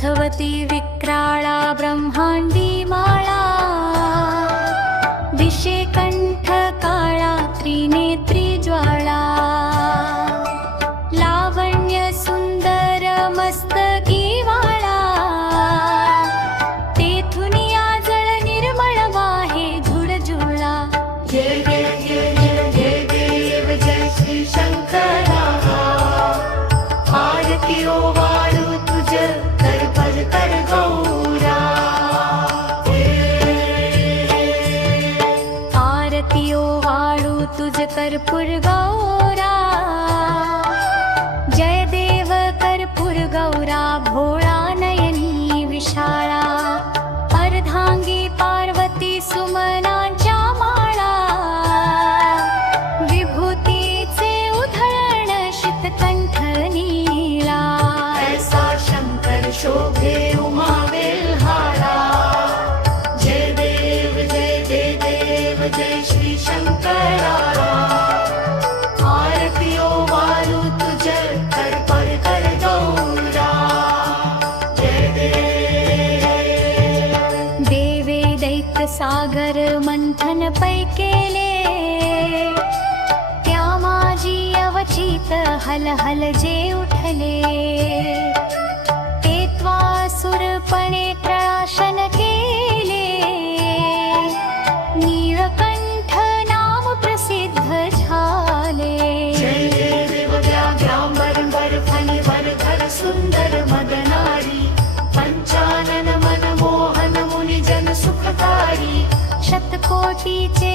पृथ्वती विक्राळा ब्रह्मांडी माळा, दिशे कंठ काळा त्रिनेत्री ज्वाळा, लावण्य सुंदर मस्तकी वाळा, तेथुनी आजळ निर्मळ वाहे झुळझुळा। जय जय जय जय जय देव जय श्री शंकरा, आरती ओवाळू तुझ कर पर कर गौरा। आरती ओवाळू तुझ कर्पूर गौरा, जय देव कर्पूर गौरा भोळा नयनी विशाळा, अर्धांगी पार्वती सुमनांच्या माळा, विभूतीचे उधळण शीतकंठ नीळा, ऐसा शंकर शोभे उमा वेल्हारा। जय देव जय जय देव जय श्री शंकरा, आरती ओवाळू तुझ कर पर कर गौरा। जय देव देवे दैत्य सागर मंथन पै केले, त्या माझी अवचित हल हल जे उठले, ते त्वासुरपणे त्राशन केले, नीळकंठ नाम प्रसिद्ध झाले। जय देव व्याघ्रांबर फणीवर धर सुंदर मदनारी, पंचानन मनमोहन मुनिजन सुखकारी, शतकोटीचे